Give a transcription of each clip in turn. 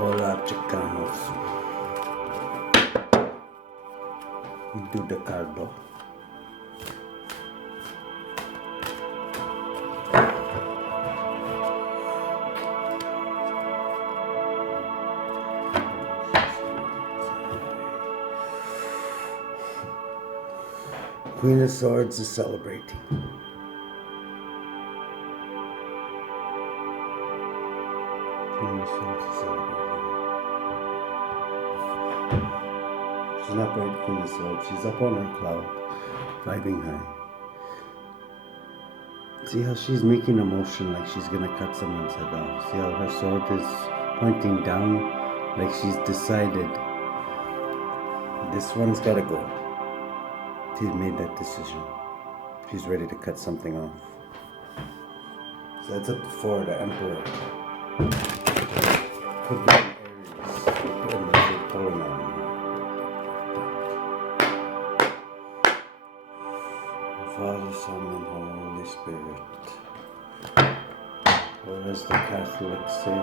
Hola, Chicanos. Do the caldo. Queen of Swords is celebrating. Queen of Swords is celebrating. She's not bright Queen of Swords. She's up on her cloud, vibing high. See how she's making a motion like she's gonna cut someone's head off. See how her sword is pointing down like she's decided this one's gotta go. She's made that decision. She's ready to cut something off. So that's up to 4, the Emperor. Could be Aries. Pulling on her. Father, Son, and Holy Spirit. Or as the Catholics say,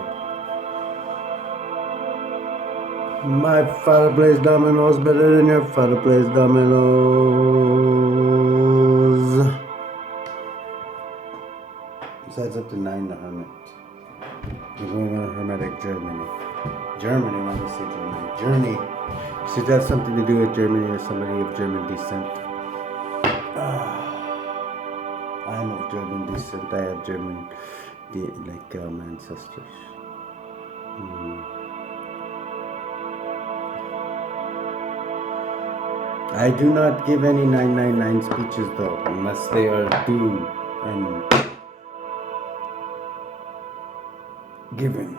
my father plays dominoes better than your father plays dominoes. So that's up to 9, the Hermit. We're going on a hermetic Germany. Germany, when we say Germany. Journey. Should that have something to do with Germany or somebody of German descent? I am of German descent. I have German ancestors. I do not give any 999 speeches though, unless they are due and given.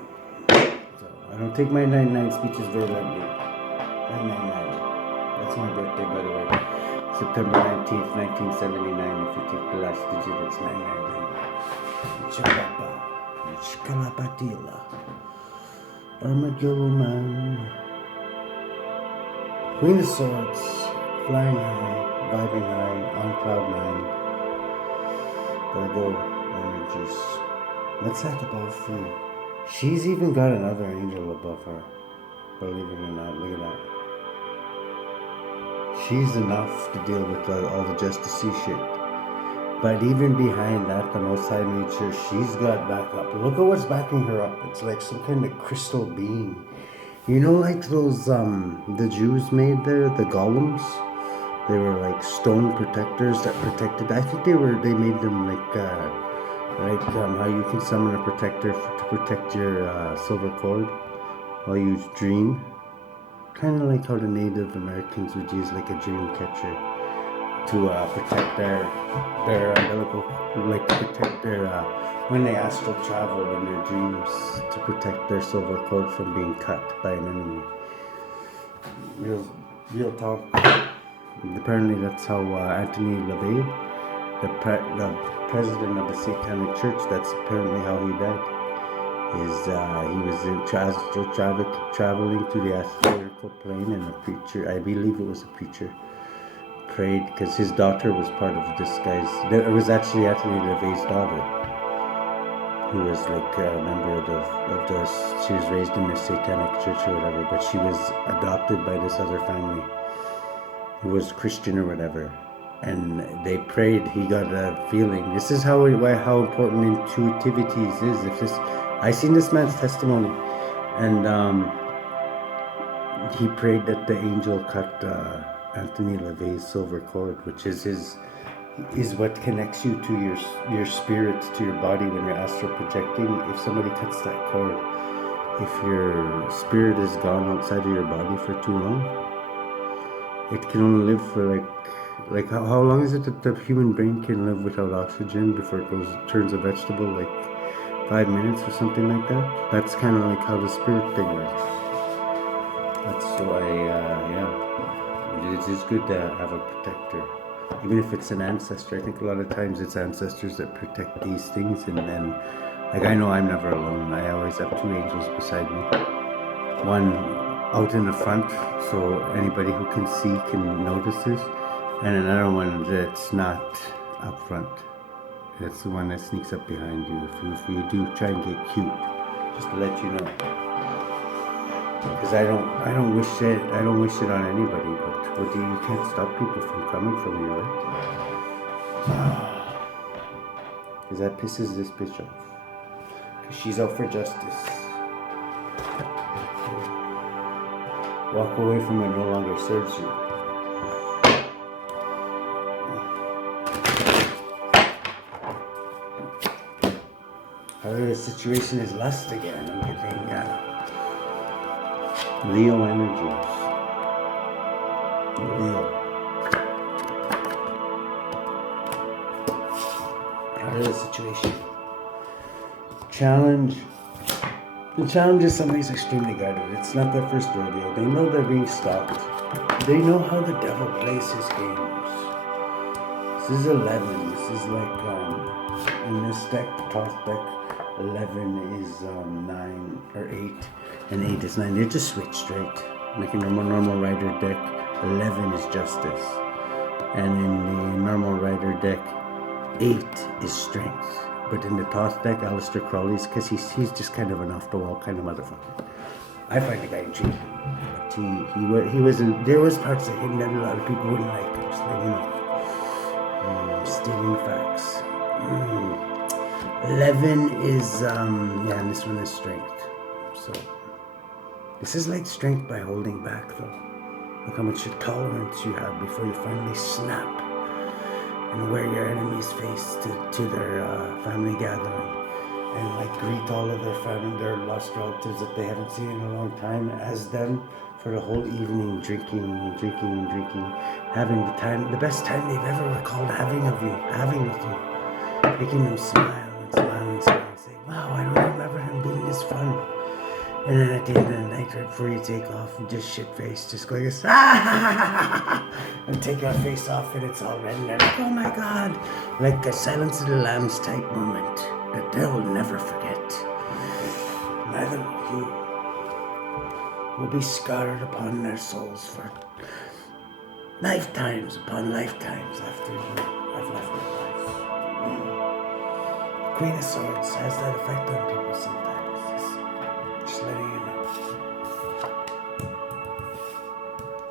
So I don't take my 99 speeches very lightly. 999. That's my birthday, by the way. September 19th, 1979. If you take the last digit, it's 999. Chipapa. Chkalapatila. Armadillo Man. Queen of Swords. Flying high, vibing high, on cloud 9. Gotta go, energies. What's that above for? She's even got another angel above her. Believe it or not, look at that. She's enough to deal with all the just-to-see shit. But even behind that, the Most High made sure she's got backup. Look at what's backing her up. It's like some kind of crystal being. You know, like those, the Jews made there, the golems? They were like stone protectors that protected. I think they made them like how you can summon a protector to protect your silver cord while you dream. Kind of like how the Native Americans would use like a dream catcher to protect their umbilical, like to protect their when they astral travel in their dreams to protect their silver cord from being cut by an enemy. Real talk. Apparently that's how Anthony LaVey, the president of the Satanic Church, that's apparently how he died. He was in traveling through the astral plane, and a preacher, I believe it was a preacher, prayed because his daughter was part of this guy's. It was actually Anthony LaVey's daughter, who was like a member of the. She was raised in the Satanic Church or whatever, but she was adopted by this other family who was Christian or whatever, and they prayed. He got a feeling. This is how important intuitivity is. If this, I seen this man's testimony, and he prayed that the angel cut Anthony LaVey's silver cord, which is what connects you to your spirit, to your body when you're astral projecting. If somebody cuts that cord, if your spirit is gone outside of your body for too long, it can only live for like how long is it that the human brain can live without oxygen before it turns a vegetable? Like 5 minutes or something like that. That's kind of like how the spirit thing works. That's why, it is good to have a protector, even if it's an ancestor. I think a lot of times it's ancestors that protect these things, and then, like, I know I'm never alone. I always have 2 angels beside me. One out in the front, so anybody who can see can notice this, and another one that's not up front. That's the one that sneaks up behind you if you do try and get cute, just to let you know. Because I don't wish it on anybody, but you can't stop people from coming from you, right? Because that pisses this bitch off. Because she's out for justice. Walk away from it no longer serves you. However, the situation is lust again. I'm getting Leo energies. Leo. Out of the situation. The challenge is somebody's extremely guarded. It's not their first rodeo. They know they're being stalked. They know how the devil plays his games. This is 11. This is like, in this deck, the toss deck, 11 is 9 or 8, and 8 is 9. They're just switched straight. Like in a normal rider deck, 11 is justice. And in the normal rider deck, 8 is strength. But in the toss deck, Aleister Crowley's, because he's just kind of an off-the-wall kind of motherfucker. I find the guy intriguing. But he wasn't, there was parts of him that a lot of people wouldn't like. Just letting you know. Stating facts. 11 is, and this one is strength. So, this is like strength by holding back, though. Look how much tolerance you have before you finally snap and wear your enemy's face to their family gathering, and like greet all of their lost relatives that they haven't seen in a long time as them for the whole evening, drinking, having the best time they've ever recalled having with you, making them smile and say, wow, I don't remember him being this fun. And then at the end of the night, right before you take off, just shit face, just go like this, and take your face off, and it's all red, and they're like, oh my god, like a Silence of the Lambs type moment that they'll never forget. Neither will you. Will be scarred upon their souls for lifetimes upon lifetimes after I've left their life. Queen of Swords has that effect on people sometimes. Just letting you know.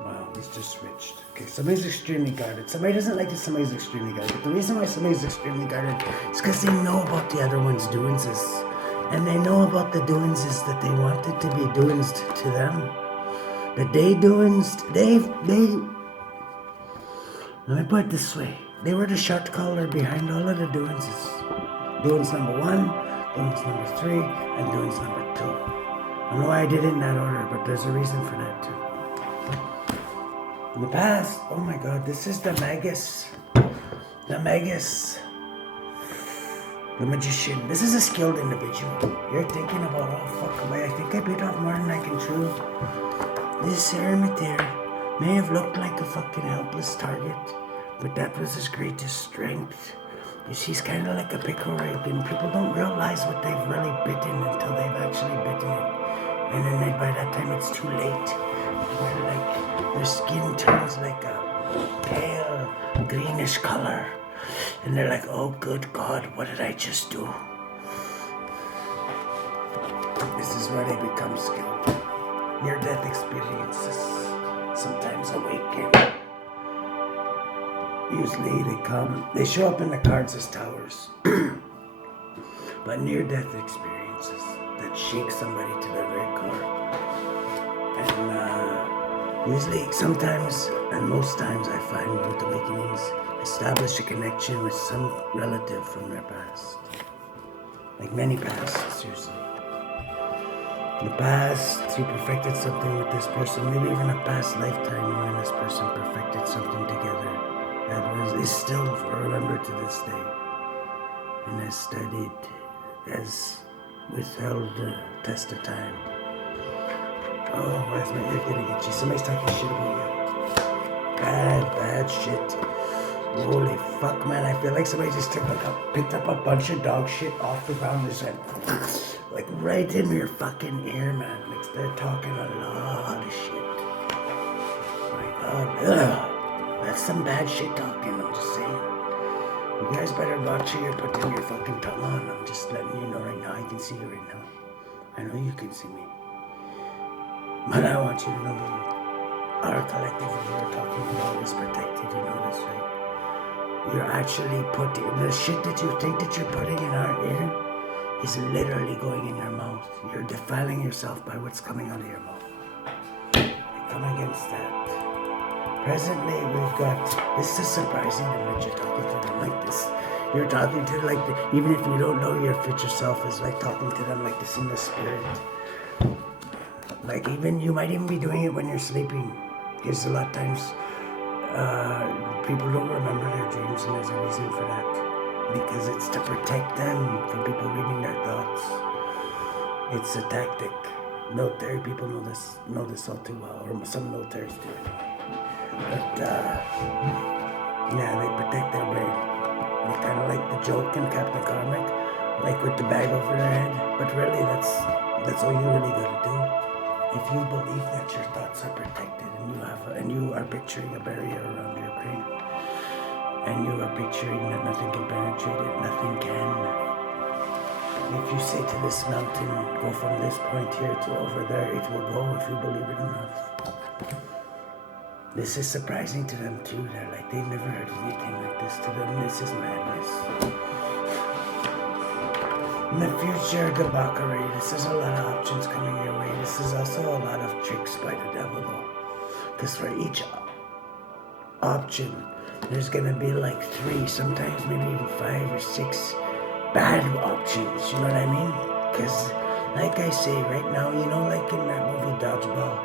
Wow, he's just switched. Okay, somebody's extremely guarded. Somebody doesn't like that somebody's extremely guarded. But the reason why somebody's extremely guarded is because they know about the other one's doings. And they know about the doings that they wanted to be doings to them. The day doings, let me put it this way. They were the shot caller behind all of the doings. Doings number 1, doings number 3, and doings number 2. I don't know why I did it in that order, but there's a reason for that too. In the past, oh my god, this is the Magus. The Magus. The magician. This is a skilled individual. You're thinking about, oh fuck, I think I bit off more than I can chew. This hermit here may have looked like a fucking helpless target, but that was his greatest strength. He's kind of like a pickle rick, and people don't realize what they've really bitten until they've actually bitten it. And then by that time it's too late. Their skin turns like a pale greenish color. And they're like, oh good God, what did I just do? This is where they become skilled. Near-death experiences sometimes awaken. Usually they show up in the cards as towers. But near-death experiences that shake somebody to their very core. And usually, sometimes, and most times I find with awakenings, establish a connection with some relative from their past. Like many pasts, usually. In the past, you perfected something with this person. Maybe even a past lifetime, you and this person perfected something together that is still remembered to this day. And has studied, has withheld the test of time. Oh, why is my ear getting itchy? Somebody's talking shit about you. Bad shit. Holy fuck, man, I feel like somebody just picked up a bunch of dog shit off the ground and said, like right in your fucking ear, man. Like they're talking a lot of shit. My god, that's some bad shit talking, I'm just saying. You guys better watch who you're putting your fucking tongue on. I'm just letting you know right now. I can see you right now. I know you can see me. But I want you to know our collective that you're talking about is protected, you know this, right? You're actually putting, the shit that you think that you're putting in our ear is literally going in your mouth. You're defiling yourself by what's coming out of your mouth. Come against that. Presently, we've got, this is surprising that you're talking to them like this. You're talking to like, even if you don't know your future self is like talking to them like this in the spirit. Like even, you might even be doing it when you're sleeping. Because a lot of times, people don't remember their dreams, and there's a reason for that. Because it's to protect them from people reading their thoughts. It's a tactic. Military people know this all too well, or some militaries do anyway. But yeah, they protect their brain. They kind of like the joke in Captain Karmic, like with the bag over their head. But really, that's all you really gotta do. If you believe that your thoughts are protected, and you are picturing a barrier around your brain, and you are picturing that nothing can penetrate it, nothing can. If you say to this mountain, go from this point here to over there, it will go if you believe it enough. This is surprising to them too. They're like, they've never heard anything like this. To them, this is madness. In the future, debauchery. This is a lot of options coming your way. This is also a lot of tricks by the devil though. Because for each option, there's gonna be like 3, sometimes maybe even 5 or 6 bad options, you know what I mean? Because, like I say, right now, you know, like in that movie Dodgeball,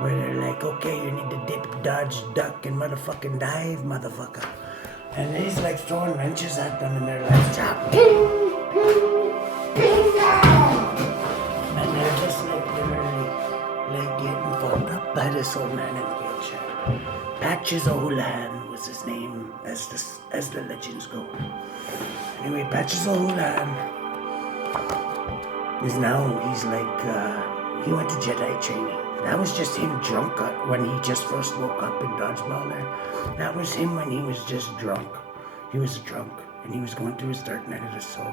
where they're like, okay, you need to dip, dodge, duck, and motherfucking dive, motherfucker. And he's like throwing wrenches at them, and they're like, chop, ping, ping, ping, down. And they're just like literally, like getting fucked up by this old man in the wheelchair. Patches O'Houlihan was his name, as the legends go. Anyway, Patches O'Houlihan is now, he's like, he went to Jedi training. That was just him drunk when he just first woke up in Dodgeball there. That was him when he was just drunk. He was drunk, and he was going through his dark night of the soul.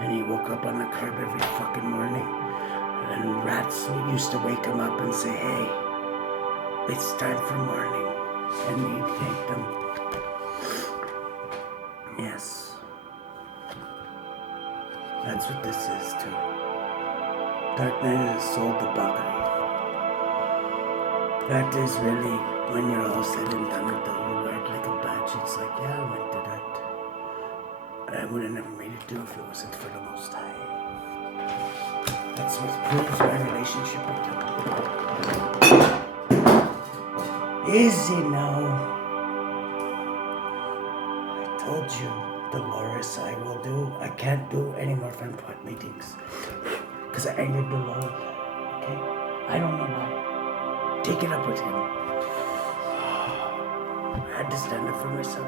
And he woke up on the curb every fucking morning. And rats used to wake him up and say, hey, it's time for morning. And he'd thank them. Yes. That's what this is too. Dark night of the soul debauchery. That is really, when you're all said and done with it, you wear it like a badge. It's like, yeah, I went to that. I would have never made it through if it wasn't for the Most High. That's what proves my relationship with him. Easy now. I told you, Dolores, I can't do any more Fempot meetings. Because I angered the Lord. Okay? I don't know why. Take it up with him. I had to stand up for myself.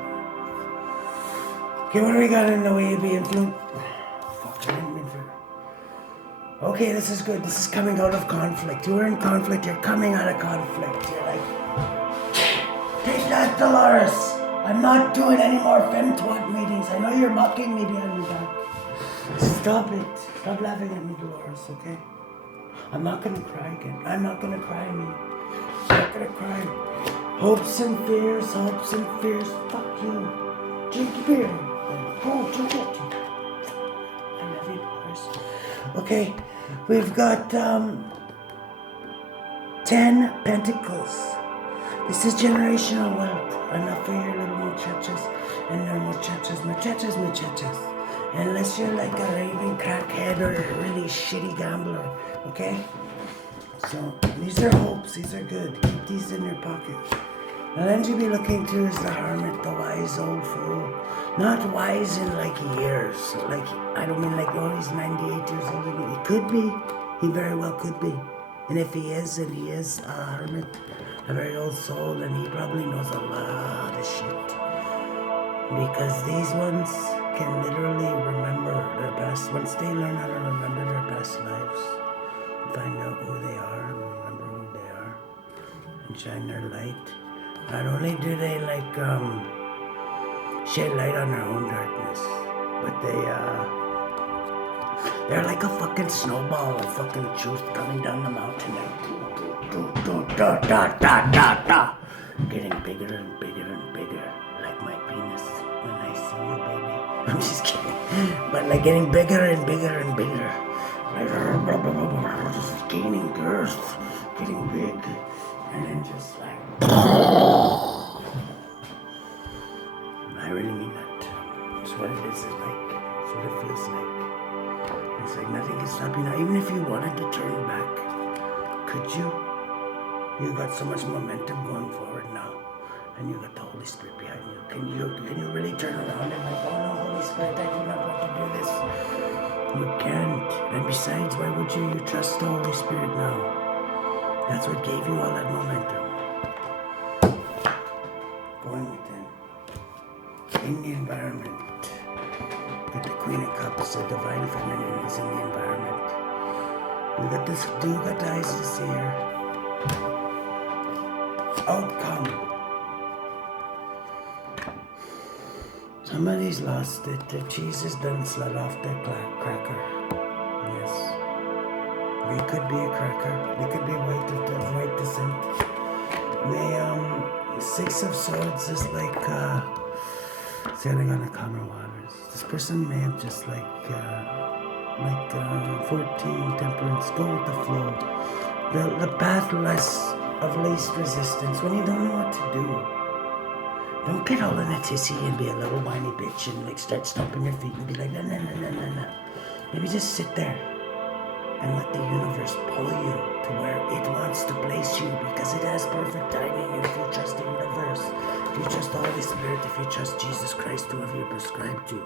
Okay, what do we got in the way of being flute? Fuck, I didn't mean for... Okay, this is good. This is coming out of conflict. You were in conflict. You're coming out of conflict. You're like, take that, Dolores. I'm not doing any more Femtwat meetings. I know you're mocking me behind your back. Stop it. Stop laughing at me, Dolores, okay? I'm not gonna cry again. I'm not gonna cry, man. I'm not gonna cry. Hopes and fears. Fuck you. Drink your beer. Go, drink it. I love you, Dolores. Okay, we've got 10 pentacles. This is generational wealth. Enough for your little muchachas and their muchachas. Unless you're like a raving crackhead or a really shitty gambler, okay? So, these are hopes, these are good. Keep these in your pocket. The lens you'll be looking to is the hermit, the wise old fool. Not wise in like years. Like, I don't mean like, oh, he's 98 years old. He could be. He very well could be. And if he is, and he is a hermit, a very old soul, and he probably knows a lot of shit. Because these ones can literally remember their past. Once they learn how to remember their past lives, find out who they are and remember who they are, and shine their light. Not only do they like shed light on their own darkness, but they They're like a fucking snowball of fucking truth coming down the mountain. Getting bigger and bigger and bigger. Like my penis when I see you, baby. I'm just kidding. But like getting bigger and bigger and bigger. Just gaining girth. Getting big. And then just like... I really mean that. It's what it is like. It's what it feels like. It's like nothing can stop you now. Even if you wanted to turn back, could you? You got so much momentum going forward now. And you got the Holy Spirit behind you. Can you really turn around and like, oh no, Holy Spirit, I do not want to do this. You can't. And besides, why would you? You trust the Holy Spirit now. That's what gave you all that momentum. Going within. In the environment. But the Queen of Cups, the divine feminine, is in the environment. You got the eyes to see her. Outcome. Somebody's lost it. The cheese is done slid off their cracker. Yes. They could be a cracker. They could be of white descent. The Six of Swords is like sailing on the calmer waters. This person may have just 14 temperance. Go with the flow. The path of least resistance. When you don't know what to do, don't get all in a tizzy and be a little whiny bitch and like start stomping your feet and be like, no. Maybe just sit there and let the universe pull you to where it wants to place you, because it has perfect timing. And if you trust the universe, if you trust the Holy Spirit, if you trust Jesus Christ, whoever you're prescribed to,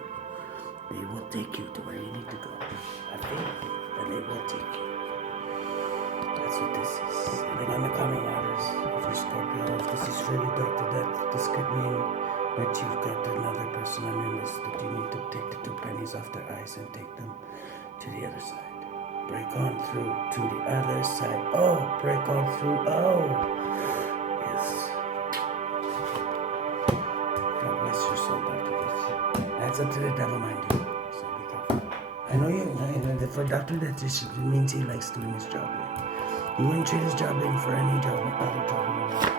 they will take you to where you need to go. Have faith, and they will take you. That's what this is. Living on the common waters of your Scorpio. If this is really Dr. Death, this could mean that you've got another person on your list that you need to take the 2 pennies off their eyes and take them to the other side. Break on through to the other side. Oh, break on through. Oh, yes. God bless your soul, Dr. Death. That's up to the devil, mind you. So be careful. I know for Dr. Death, it means he likes doing his job. He wouldn't trade his job in for any job, other job in the world.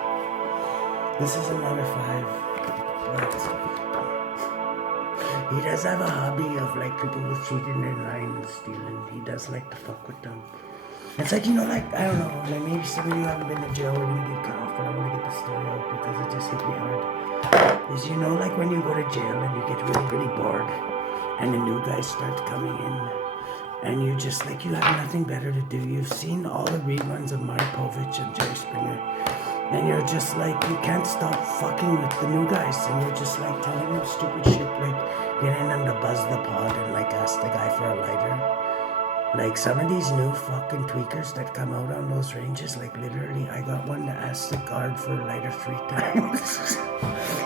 This is another 5. But he does have a hobby of like people who cheating and lying and stealing. He does like to fuck with them. It's like, like, I don't know, like maybe some of you haven't been to jail, we're gonna get cut off, but I wanna get the story out because it just hit me hard. Is like when you go to jail and you get really, really bored and the new guys start coming in and you just like, you have nothing better to do. You've seen all the reruns of Maury Povich and Jerry Springer. And you're just like, you can't stop fucking with the new guys. And you're just like telling them stupid shit, like getting them to buzz the pod and like ask the guy for a lighter. Like some of these new fucking tweakers that come out on those ranges, like literally, I got one to ask the guard for a lighter 3 times.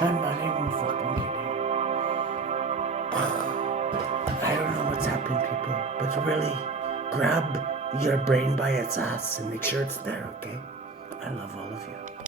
I'm not even fucking kidding. I don't know what's happened, people, but really, grab your brain by its ass and make sure it's there, okay? I love all of you.